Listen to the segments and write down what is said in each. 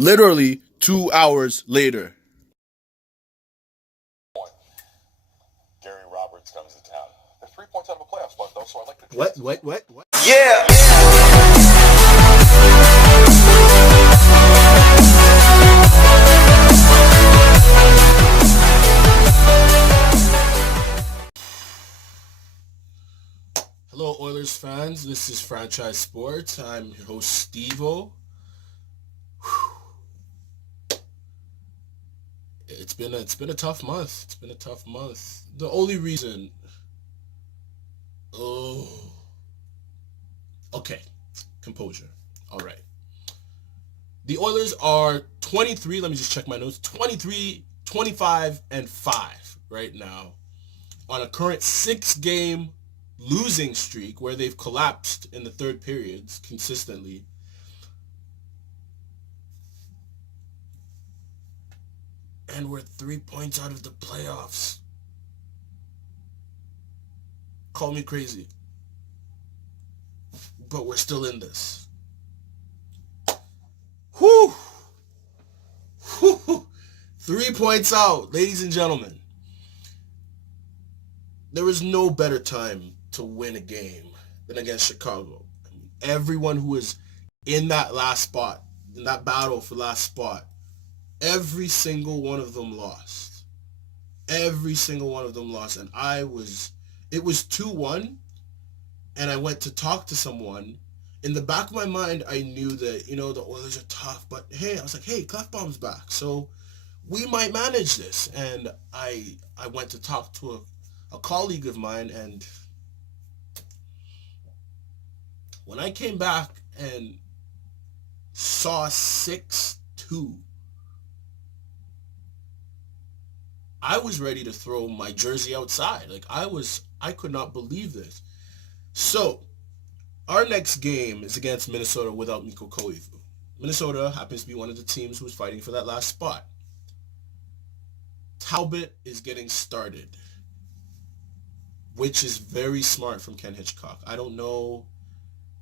literally 2 hours later. Gary Roberts comes to town. They're 3 points out of a playoff spot, though, so I like to. What? Yeah! Hello, Oilers fans. This is Franchise Sports. I'm your host, Steve-O. It's been a tough month. The only reason... Okay. Composure. All right. The Oilers are 23. Let me just check my notes. 23, 25, and 5 right now on a current 6-game losing streak where they've collapsed in the third periods consistently. And we're 3 points out of the playoffs. Call me crazy. But we're still in this. Whew. 3 points out, ladies and gentlemen. There is no better time to win a game than against Chicago. Everyone who is in that last spot, in that battle for last spot, every single one of them lost. Every single one of them lost. And it was 2-1, and I went to talk to someone. In the back of my mind, I knew that, the Oilers are tough. But hey, I was like, hey, Klefbom's back. So we might manage this. And I went to talk to a colleague of mine, and when I came back and saw 6-2, I was ready to throw my jersey outside. I could not believe this. So, our next game is against Minnesota without Mikko Koivu. Minnesota happens to be one of the teams who's fighting for that last spot. Talbot is getting started, which is very smart from Ken Hitchcock. I don't know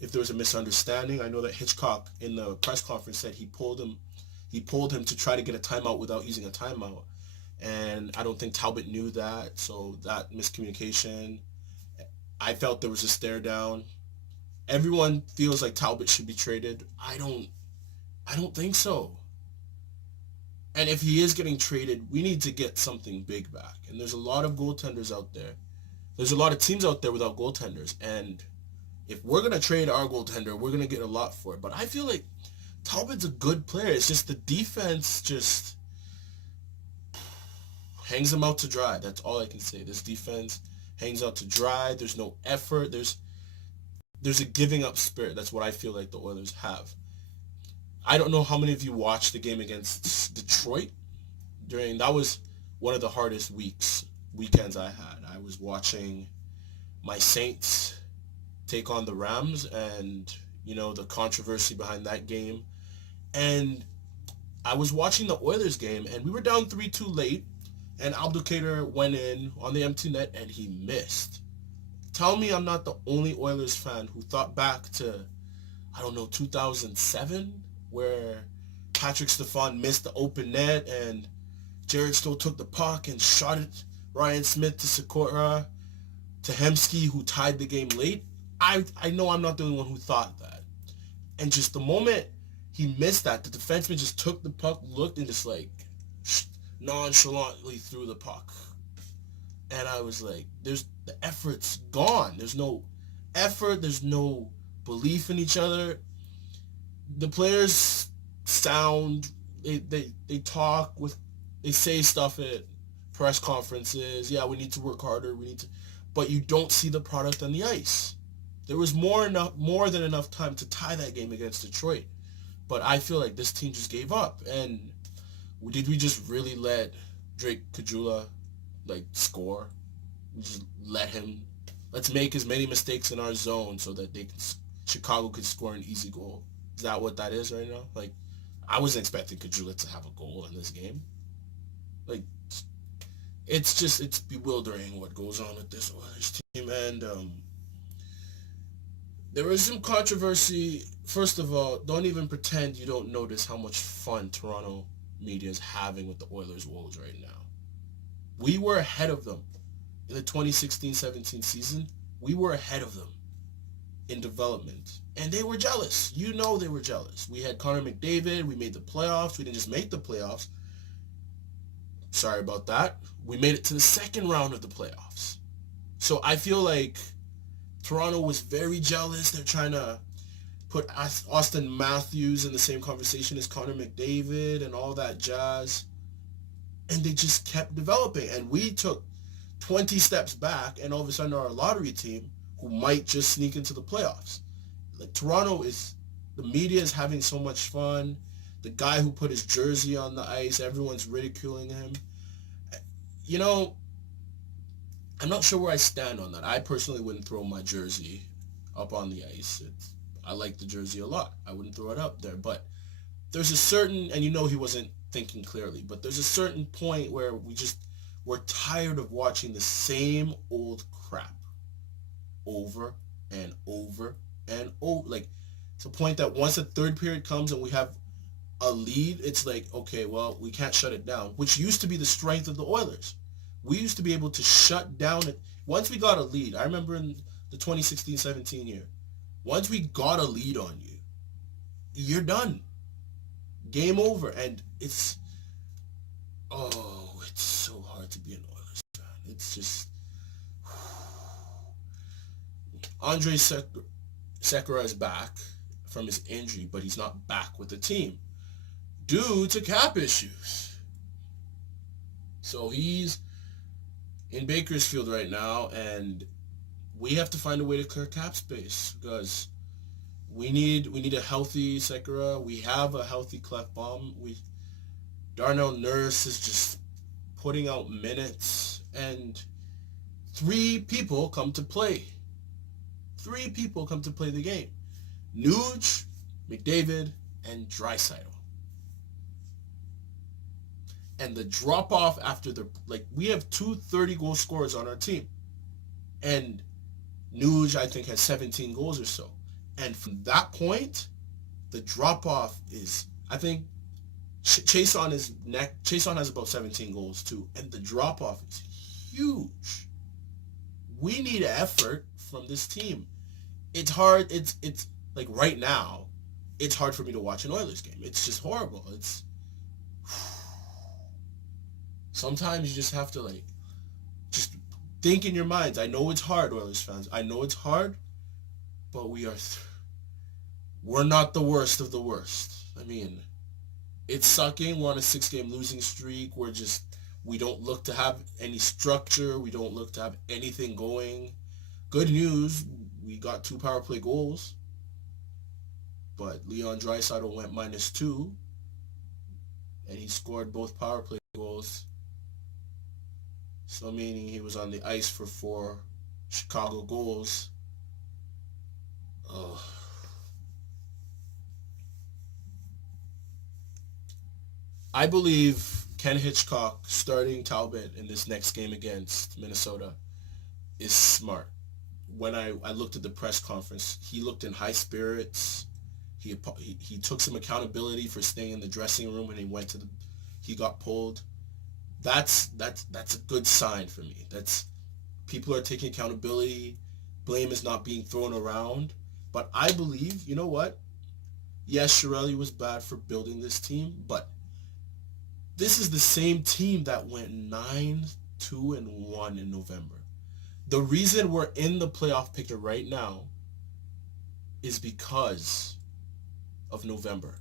if there was a misunderstanding. I know that Hitchcock in the press conference said he pulled him to try to get a timeout without using a timeout. And I don't think Talbot knew that, so that miscommunication. I felt there was a stare down. Everyone feels like Talbot should be traded. I don't think so. And if he is getting traded, we need to get something big back. And there's a lot of goaltenders out there. There's a lot of teams out there without goaltenders. And if we're going to trade our goaltender, we're going to get a lot for it. But I feel like Talbot's a good player. It's just the defense just hangs them out to dry. That's all I can say. This defense hangs out to dry. There's no effort. There's a giving up spirit. That's what I feel like the Oilers have. I don't know how many of you watched the game against Detroit. That was one of the hardest weekends I had. I was watching my Saints take on the Rams, and the controversy behind that game. And I was watching the Oilers game, and we were down 3-2 late, and Abdelkader went in on the empty net, and he missed. Tell me I'm not the only Oilers fan who thought back to, 2007, where Patrick Stefan missed the open net, and Jared Stoll took the puck and shot it Ryan Smith to Sikora, to Hemsky, who tied the game late. I know I'm not the only one who thought that. And just the moment he missed that, the defenseman just took the puck, looked, and just nonchalantly threw the puck. And I was like, the effort's gone. There's no effort. There's no belief in each other. The players they talk they say stuff at press conferences. Yeah, we need to work harder. But you don't see the product on the ice. There was more than enough time to tie that game against Detroit. But I feel like this team just gave up. And did we just really let Drake Caggiula score? We just let's make as many mistakes in our zone so that Chicago could score an easy goal. Is that what that is right now? I wasn't expecting Caggiula to have a goal in this game. It's bewildering what goes on with this Oilers team. And There is some controversy. First of all, don't even pretend you don't notice how much fun Toronto media is having with the Oilers woes right now. We were ahead of them in the 2016-17 season. We were ahead of them in development. And they were jealous. You know they were jealous. We had Connor McDavid. We made the playoffs. We didn't just make the playoffs. Sorry about that. We made it to the second round of the playoffs. So I feel like Toronto was very jealous. They're trying to put Austin Matthews in the same conversation as Connor McDavid and all that jazz. And they just kept developing. And we took 20 steps back, and all of a sudden our lottery team, who might just sneak into the playoffs. Like Toronto is, the media is having so much fun. The guy who put his jersey on the ice, everyone's ridiculing him. You know, I'm not sure where I stand on that. I personally wouldn't throw my jersey up on the ice. I like the jersey a lot. I wouldn't throw it up there. But there's a certain, and you know he wasn't thinking clearly, but there's a certain point where we're tired of watching the same old crap over and over and over. Like, it's a point that once the third period comes and we have a lead, it's like, okay, well, we can't shut it down, which used to be the strength of the Oilers. We used to be able to shut down it. Once we got a lead, I remember in the 2016-17 year, once we got a lead on you, you're done. Game over. And it's so hard to be an Oilers fan. It's just... Andre Sekera is back from his injury, but he's not back with the team due to cap issues. So he's in Bakersfield right now, and we have to find a way to clear cap space because we need a healthy Sekera. We have a healthy Klefbom. Darnell Nurse is just putting out minutes, and 3 people come to play. 3 people come to play the game. Nuge, McDavid, and Draisaitl. And the drop-off after we have 2 30-goal scorers on our team. And Nuge, I think, has 17 goals or so. And from that point, the drop-off is, I think, Chason has about 17 goals too. And the drop-off is huge. We need effort from this team. It's hard. It's like right now, it's hard for me to watch an Oilers game. It's just horrible. It's sometimes you just have to just think in your minds. I know it's hard, Oilers fans. I know it's hard, but we're not the worst of the worst. I mean, it's sucking. We're on a 6-game losing streak. We don't look to have any structure. We don't look to have anything going. Good news, we got 2 power play goals, but Leon Draisaitl went -2, and he scored both power play goals. So meaning he was on the ice for 4 Chicago goals. I believe Ken Hitchcock starting Talbot in this next game against Minnesota is smart. When I looked at the press conference, he looked in high spirits. He took some accountability for staying in the dressing room when he got pulled. That's a good sign for me. That's people are taking accountability. Blame is not being thrown around. But I believe, you know what? Yes, Chiarelli was bad for building this team, but this is the same team that went 9-2-1 in November. The reason we're in the playoff picture right now is because of November.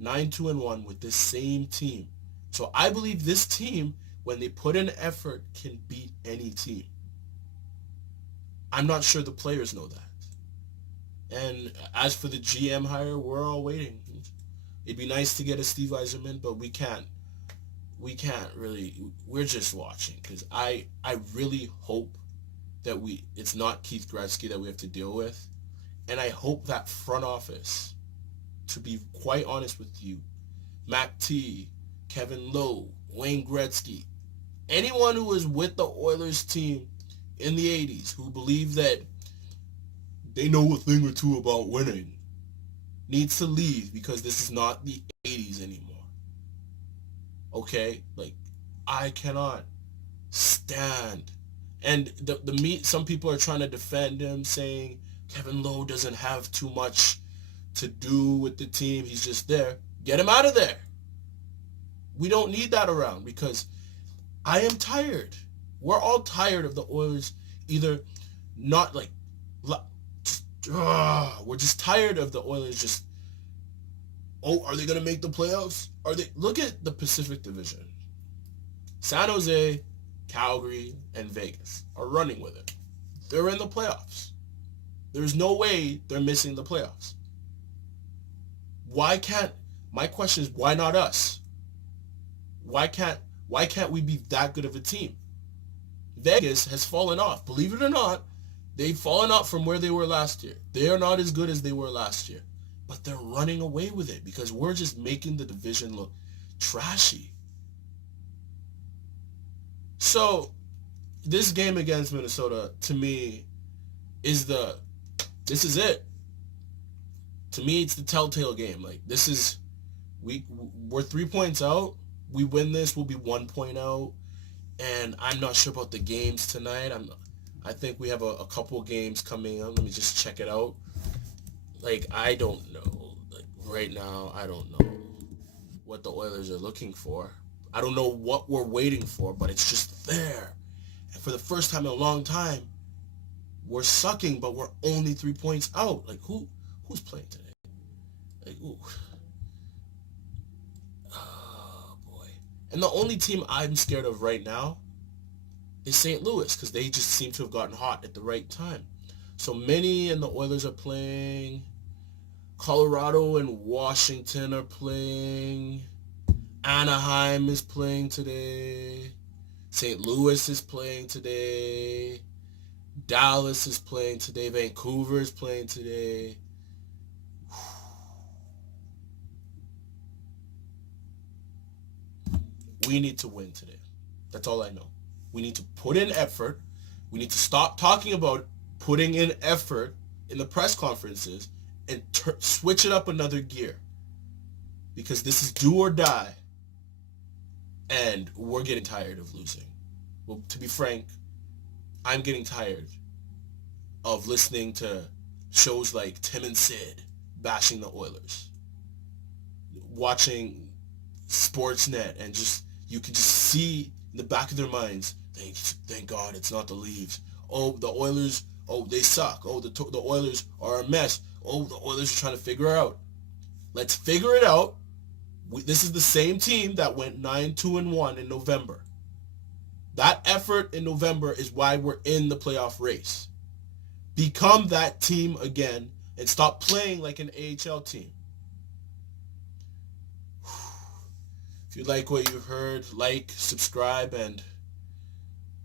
9-2-1 with this same team. So I believe this team, when they put in effort, can beat any team. I'm not sure the players know that. And as for the GM hire, we're all waiting. It'd be nice to get a Steve Yzerman, but we can't really. We're just watching because I really hope that it's not Keith Gretzky that we have to deal with. And I hope that front office, to be quite honest with you, Mac T, Kevin Lowe, Wayne Gretzky, anyone who was with the Oilers team in the 80s who believed that they know a thing or two about winning needs to leave because this is not the 80s anymore. Okay? Like, I cannot stand. And some people are trying to defend him, saying Kevin Lowe doesn't have too much to do with the team. He's just there. Get him out of there. We don't need that around because I am tired. We're all tired of the Oilers either not like, we're just tired of the Oilers just, are they going to make the playoffs? Look at the Pacific Division. San Jose, Calgary, and Vegas are running with it. They're in the playoffs. There's no way they're missing the playoffs. My question is, why not us? Why can't we be that good of a team? Vegas has fallen off. Believe it or not, they've fallen off from where they were last year. They are not as good as they were last year. But they're running away with it because we're just making the division look trashy. So, this game against Minnesota, to me, this is it. To me, it's the telltale game. Like, we're 3 points out. We win this, we'll be 1 point out. And I'm not sure about the games tonight. I think we have a couple games coming up. Let me just check it out. Like, I don't know. Like, right now, I don't know what the Oilers are looking for. I don't know what we're waiting for, but it's just there. And for the first time in a long time, we're sucking, but we're only 3 points out. Like, who's playing today? Like, ooh. Oh, boy. And the only team I'm scared of right now is St. Louis, because they just seem to have gotten hot at the right time. So Minnie and the Oilers are playing. Colorado and Washington are playing. Anaheim is playing today. St. Louis is playing today. Dallas is playing today. Vancouver is playing today. We need to win today. That's all I know. We need to put in effort. We need to stop talking about putting in effort in the press conferences and switch it up another gear. Because this is do or die. And we're getting tired of losing. Well, to be frank, I'm getting tired of listening to shows like Tim and Sid bashing the Oilers. Watching Sportsnet and you can just see in the back of their minds, thank God it's not the Leafs. Oh, the Oilers, they suck. Oh, the Oilers are a mess. Oh, the Oilers are trying to figure it out. Let's figure it out. This is the same team that went 9-2-1 in November. That effort in November is why we're in the playoff race. Become that team again and stop playing like an AHL team. If you like what you heard, subscribe, and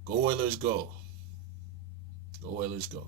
go Oilers go. Go Oilers go.